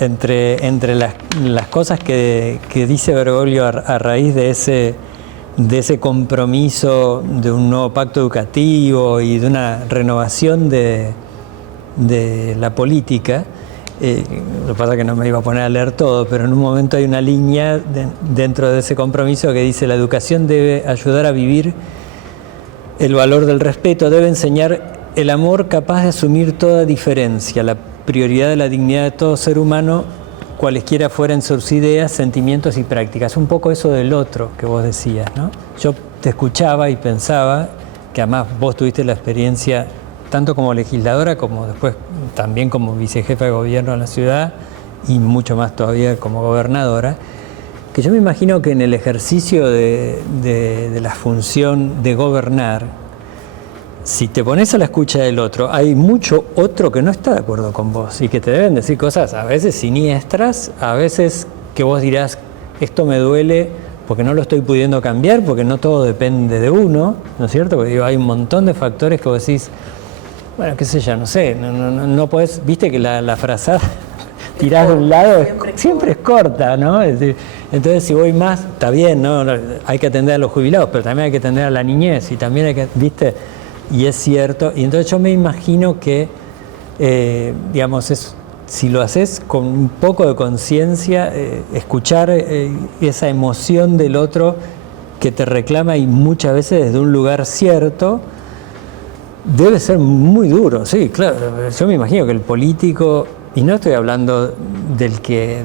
entre las cosas que dice Bergoglio a raíz de ese compromiso de un nuevo pacto educativo y de una renovación de la política, lo que pasa es que no me iba a poner a leer todo, pero en un momento hay una línea dentro de ese compromiso que dice: la educación debe ayudar a vivir el valor del respeto, debe enseñar el amor capaz de asumir toda diferencia, la prioridad de la dignidad de todo ser humano, cualesquiera fueran sus ideas, sentimientos y prácticas. Un poco eso del otro que vos decías, ¿no? Yo te escuchaba y pensaba que además vos tuviste la experiencia tanto como legisladora como después también como vicejefa de gobierno en la ciudad y mucho más todavía como gobernadora, que yo me imagino que en el ejercicio de la función de gobernar, si te pones a la escucha del otro, hay mucho otro que no está de acuerdo con vos y que te deben decir cosas a veces siniestras, a veces que vos dirás: esto me duele porque no lo estoy pudiendo cambiar, porque no todo depende de uno, ¿no es cierto? Porque digo, hay un montón de factores que vos decís, bueno, qué sé yo, no sé, no podés, viste que la frazada tirás de un lado siempre es corta, ¿no? Es decir, entonces si voy más, está bien, ¿no? Hay que atender a los jubilados, pero también hay que atender a la niñez y también hay que, viste, y es cierto. Y entonces yo me imagino que, digamos, si lo haces con un poco de conciencia, escuchar esa emoción del otro que te reclama y muchas veces desde un lugar cierto, debe ser muy duro, sí, claro. Yo me imagino que el político, y no estoy hablando del que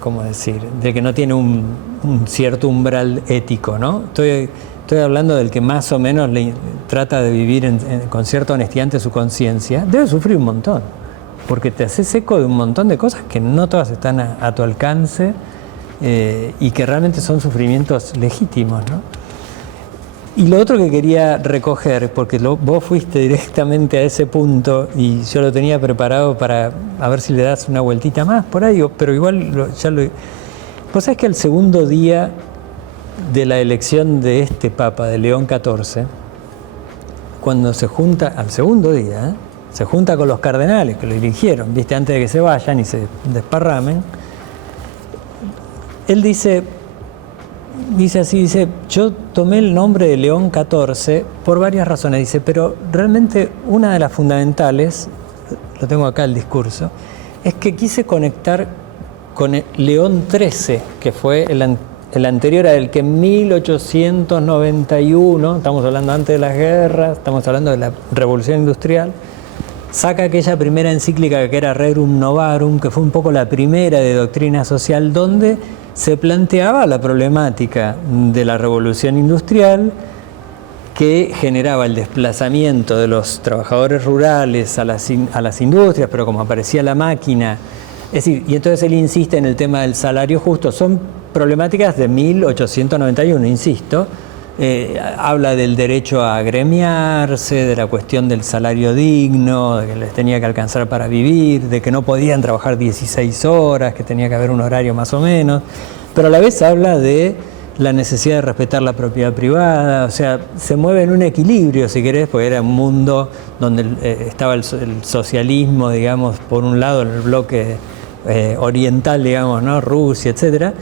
¿cómo decir?, del que no tiene un cierto umbral ético, ¿no? Estoy hablando del que más o menos trata de vivir con cierta honestidad ante su conciencia. Debe sufrir un montón, porque te haces eco de un montón de cosas que no todas están a tu alcance y que realmente son sufrimientos legítimos, ¿no? Y lo otro que quería recoger, porque vos fuiste directamente a ese punto y yo lo tenía preparado para a ver si le das una vueltita más por ahí, pero igual Vos sabés que el segundo día de la elección de este Papa, de León XIV, cuando se junta, al segundo día, se junta con los cardenales que lo eligieron, ¿viste? Antes de que se vayan y se desparramen, él dice así, yo tomé el nombre de León XIV por varias razones, dice, pero realmente una de las fundamentales, lo tengo acá el discurso, es que quise conectar con el León XIII, que fue el anterior a él, que en 1891, estamos hablando antes de las guerras, estamos hablando de la Revolución Industrial, saca aquella primera encíclica que era Rerum Novarum, que fue un poco la primera de doctrina social, donde se planteaba la problemática de la revolución industrial que generaba el desplazamiento de los trabajadores rurales a las industrias, pero como aparecía la máquina, es decir, y entonces él insiste en el tema del salario justo. Son problemáticas de 1891, insisto. Habla del derecho a agremiarse, de la cuestión del salario digno, de que les tenía que alcanzar para vivir, de que no podían trabajar 16 horas, que tenía que haber un horario más o menos, pero a la vez habla de la necesidad de respetar la propiedad privada, o sea, se mueve en un equilibrio, si querés, porque era un mundo donde estaba el socialismo, digamos, por un lado, en el bloque oriental, digamos, ¿no? Rusia, etcétera,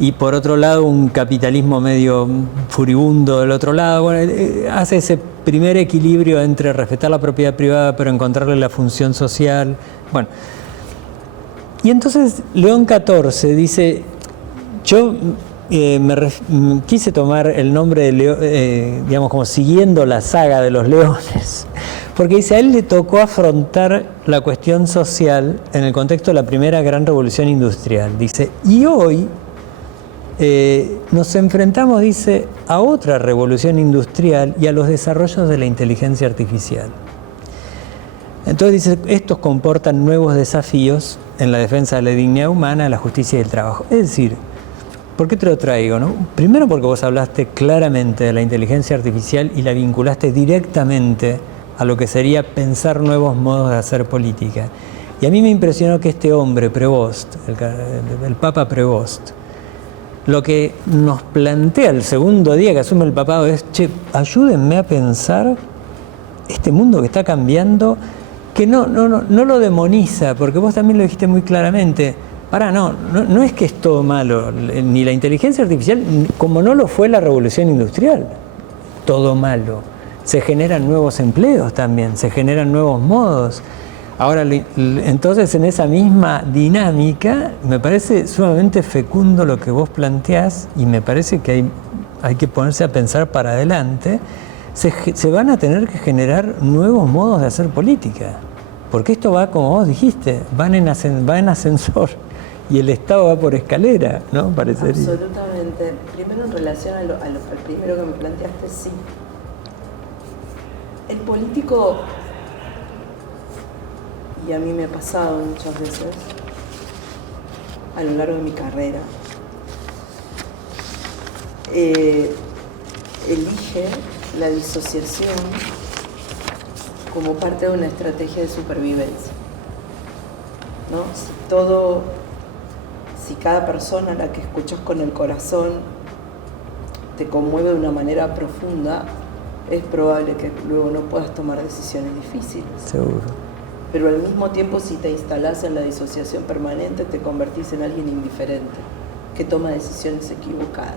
y por otro lado un capitalismo medio furibundo del otro lado. Bueno, hace ese primer equilibrio entre respetar la propiedad privada pero encontrarle la función social. Bueno, y entonces León XIV dice, yo quise tomar el nombre de León, digamos, como siguiendo la saga de los leones, porque dice, a él le tocó afrontar la cuestión social en el contexto de la primera gran revolución industrial. Dice, y hoy nos enfrentamos, dice, a otra revolución industrial y a los desarrollos de la inteligencia artificial. Entonces dice, estos comportan nuevos desafíos en la defensa de la dignidad humana, la justicia y el trabajo. Es decir, ¿por qué te lo traigo, no? Primero porque vos hablaste claramente de la inteligencia artificial y la vinculaste directamente a lo que sería pensar nuevos modos de hacer política. Y a mí me impresionó que este hombre, Prevost, el Papa Prevost, lo que nos plantea el segundo día que asume el papado es, ayúdenme a pensar este mundo que está cambiando, que no lo demoniza, porque vos también lo dijiste muy claramente. No es que es todo malo, ni la inteligencia artificial, como no lo fue la revolución industrial, todo malo. Se generan nuevos empleos también, se generan nuevos modos. Ahora, entonces, en esa misma dinámica, me parece sumamente fecundo lo que vos planteás, y me parece que hay que ponerse a pensar para adelante. Se van a tener que generar nuevos modos de hacer política, porque esto va, como vos dijiste, va en ascensor y el Estado va por escalera, ¿no? Parecería. Absolutamente. Primero, en relación al primero que me planteaste, sí. El político, y a mí me ha pasado muchas veces a lo largo de mi carrera, elige la disociación como parte de una estrategia de supervivencia, ¿no? Si cada persona a la que escuchas con el corazón te conmueve de una manera profunda, es probable que luego no puedas tomar decisiones difíciles. Seguro. Pero al mismo tiempo, si te instalás en la disociación permanente, te convertís en alguien indiferente, que toma decisiones equivocadas.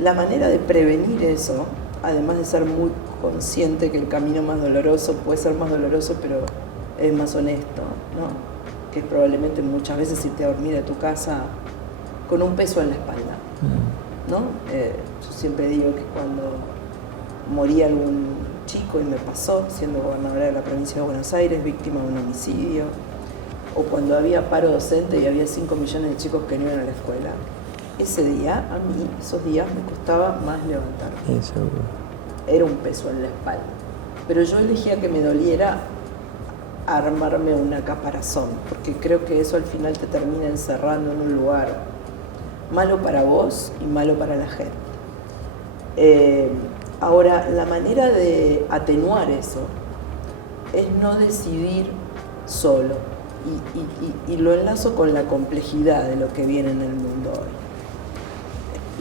La manera de prevenir eso, además de ser muy consciente que el camino más doloroso puede ser más doloroso, pero es más honesto, ¿no? Que es probablemente muchas veces irte a dormir a tu casa con un peso en la espalda, ¿no? Yo siempre digo que cuando moría algún chico, y me pasó siendo gobernadora de la provincia de Buenos Aires, víctima de un homicidio, o cuando había paro docente y había 5 millones de chicos que no iban a la escuela, ese día, a mí, esos días me costaba más levantarme. Sí, seguro. Era un peso en la espalda. Pero yo elegía que me doliera armarme una caparazón, porque creo que eso al final te termina encerrando en un lugar malo para vos y malo para la gente. Ahora, la manera de atenuar eso es no decidir solo, y lo enlazo con la complejidad de lo que viene en el mundo hoy.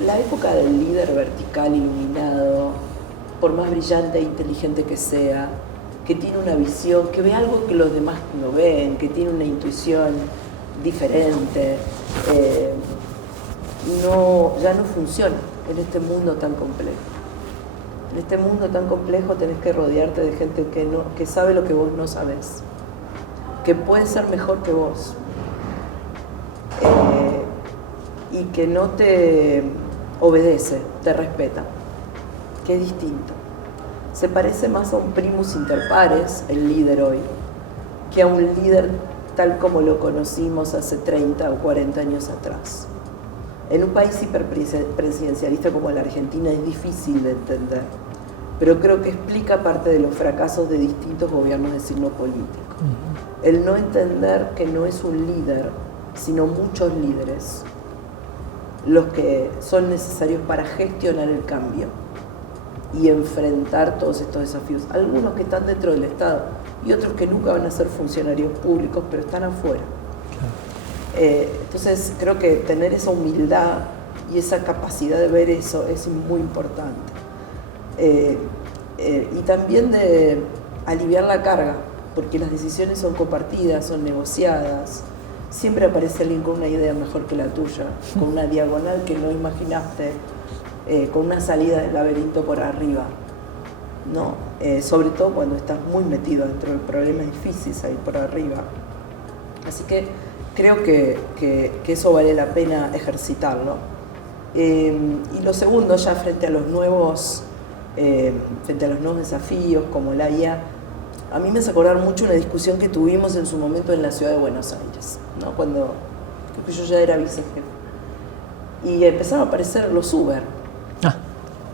La época del líder vertical iluminado, por más brillante e inteligente que sea, que tiene una visión, que ve algo que los demás no ven, que tiene una intuición diferente, ya no funciona en este mundo tan complejo. En este mundo tan complejo tenés que rodearte de gente que sabe lo que vos no sabés, que puede ser mejor que vos, y que no te obedece, te respeta, que es distinto. Se parece más a un primus inter pares, el líder hoy, que a un líder tal como lo conocimos hace 30 o 40 años atrás. En un país hiperpresidencialista como la Argentina es difícil de entender, pero creo que explica parte de los fracasos de distintos gobiernos de signo político. El no entender que no es un líder, sino muchos líderes, los que son necesarios para gestionar el cambio y enfrentar todos estos desafíos. Algunos que están dentro del Estado y otros que nunca van a ser funcionarios públicos, pero están afuera. Entonces creo que tener esa humildad y esa capacidad de ver eso es muy importante. Y también de aliviar la carga, porque las decisiones son compartidas, son negociadas. Siempre aparece alguien con una idea mejor que la tuya, con una diagonal que no imaginaste, con una salida del laberinto por arriba, ¿no? Sobre todo cuando estás muy metido dentro del problema, es difícil salir por arriba. Así que creo que eso vale la pena ejercitarlo. Y lo segundo, ya frente a los nuevos desafíos como la IA, a mí me hace acordar mucho una discusión que tuvimos en su momento en la ciudad de Buenos Aires, ¿no? Cuando creo que yo ya era vicejefe. Y empezaron a aparecer los Uber.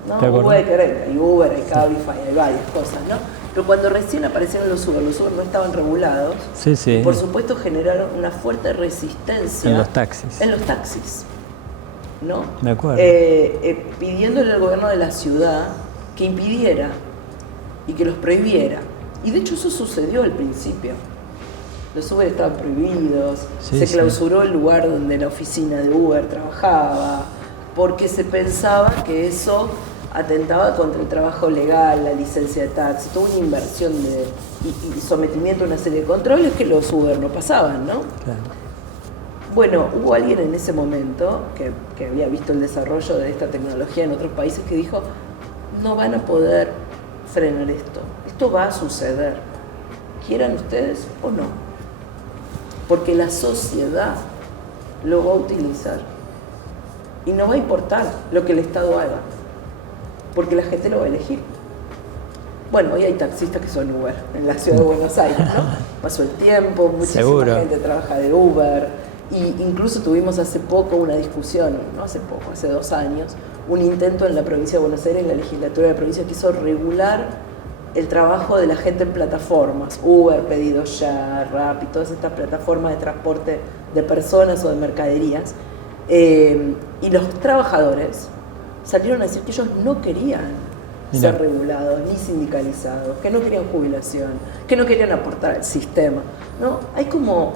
¿No? Hay Uber, hay Cabify, hay varias cosas, ¿no? Pero cuando recién aparecieron los Uber no estaban regulados. Sí, sí. Y por supuesto generaron una fuerte resistencia en los taxis. ¿No? Me acuerdo. Pidiéndole al gobierno de la ciudad que impidiera y que los prohibiera. Y de hecho eso sucedió al principio. Los Uber estaban prohibidos, se clausuró el lugar donde la oficina de Uber trabajaba, porque se pensaba que eso atentaba contra el trabajo legal, la licencia de taxi, toda una inversión y sometimiento a una serie de controles que los Uber no pasaban, ¿no? Claro. Bueno, hubo alguien en ese momento que había visto el desarrollo de esta tecnología en otros países que dijo, no van a poder frenar esto va a suceder, quieran ustedes o no, porque la sociedad lo va a utilizar y no va a importar lo que el Estado haga, porque la gente lo va a elegir. Bueno, hoy hay taxistas que son Uber en la ciudad de Buenos Aires, ¿no? Pasó el tiempo, muchísima gente trabaja de Uber, y incluso tuvimos hace poco una discusión, no hace poco, hace 2 años, un intento en la provincia de Buenos Aires, en la legislatura de la provincia, quiso regular el trabajo de la gente en plataformas, Uber, Pedido Ya, Rappi, todas estas plataformas de transporte de personas o de mercaderías, y los trabajadores salieron a decir que ellos no querían ser regulados ni sindicalizados, que no querían jubilación, que no querían aportar al sistema, ¿no? Hay como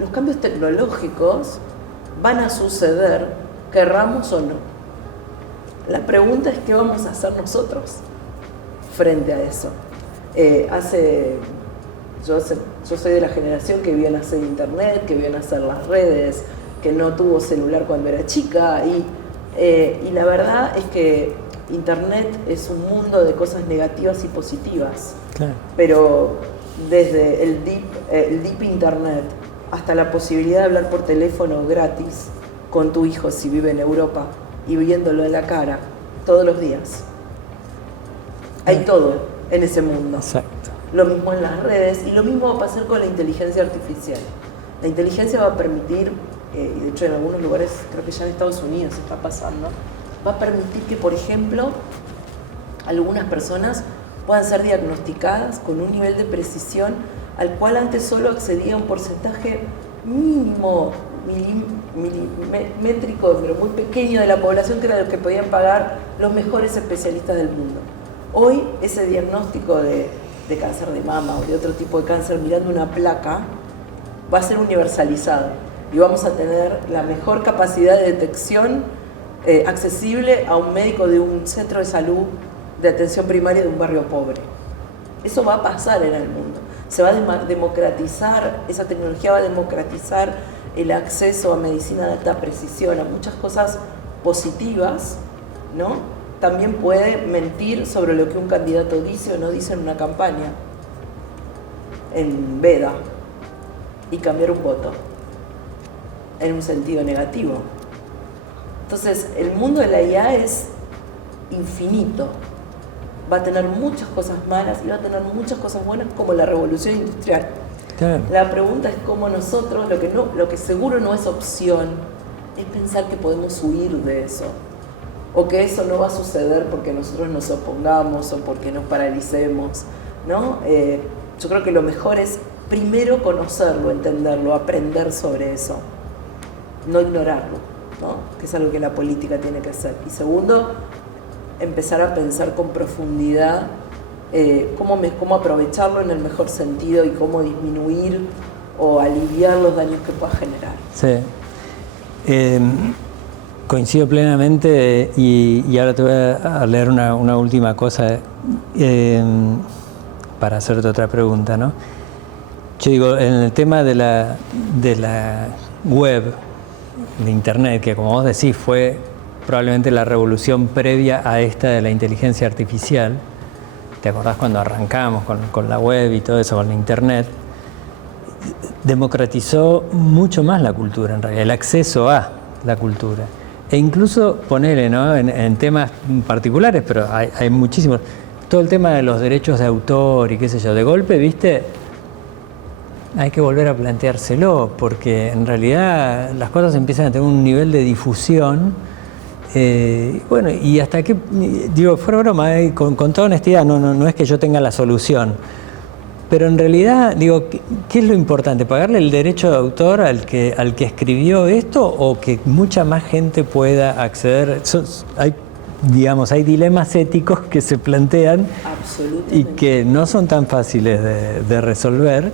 los cambios tecnológicos van a suceder, querramos o no. La pregunta es qué vamos a hacer nosotros frente a eso. Yo soy de la generación que vio nacer internet, que vio nacer las redes, que no tuvo celular cuando era chica, y la verdad es que internet es un mundo de cosas negativas y positivas. Claro. Pero desde el deep internet hasta la posibilidad de hablar por teléfono gratis con tu hijo si vive en Europa y viéndolo en la cara todos los días. Hay todo en ese mundo. Exacto. Lo mismo en las redes y lo mismo va a pasar con la inteligencia artificial. La inteligencia va a permitir, y de hecho en algunos lugares, creo que ya en Estados Unidos está pasando, va a permitir que, por ejemplo, algunas personas puedan ser diagnosticadas con un nivel de precisión al cual antes solo accedía un porcentaje mínimo, milimétrico, pero muy pequeño de la población, que era lo que podían pagar los mejores especialistas del mundo. Hoy ese diagnóstico de cáncer de mama o de otro tipo de cáncer mirando una placa va a ser universalizado y vamos a tener la mejor capacidad de detección accesible a un médico de un centro de salud de atención primaria de un barrio pobre. Eso va a pasar en el mundo. Se va a democratizar, esa tecnología va a democratizar el acceso a medicina de alta precisión, a muchas cosas positivas, ¿no? También puede mentir sobre lo que un candidato dice o no dice en una campaña, en veda, y cambiar un voto en un sentido negativo. Entonces, el mundo de la IA es infinito. Va a tener muchas cosas malas y va a tener muchas cosas buenas, como la revolución industrial. Claro. La pregunta es cómo nosotros, lo que seguro no es opción, es pensar que podemos huir de eso. O que eso no va a suceder porque nosotros nos opongamos o porque nos paralicemos, ¿no? Yo creo que lo mejor es primero conocerlo, entenderlo, aprender sobre eso, no ignorarlo, ¿no? Que es algo que la política tiene que hacer. Y segundo, empezar a pensar con profundidad cómo aprovecharlo en el mejor sentido y cómo disminuir o aliviar los daños que pueda generar. Sí. Coincido plenamente y ahora te voy a leer una última cosa para hacerte otra pregunta, ¿no? Yo digo, en el tema de la web, de internet, que como vos decís fue probablemente la revolución previa a esta de la inteligencia artificial. ¿Te acordás cuando arrancamos con la web y todo eso, con la internet? Democratizó mucho más la cultura, en realidad, el acceso a la cultura. E incluso, ponele, ¿no? en temas particulares, pero hay muchísimos. Todo el tema de los derechos de autor y qué sé yo, de golpe, ¿viste? Hay que volver a planteárselo, porque en realidad las cosas empiezan a tener un nivel de difusión. Bueno, y hasta que, digo, fuera broma, con toda honestidad, no es que yo tenga la solución, pero en realidad, digo, ¿qué es lo importante? ¿Pagarle el derecho de autor al que escribió esto o que mucha más gente pueda acceder? Hay dilemas éticos que se plantean y que no son tan fáciles de resolver.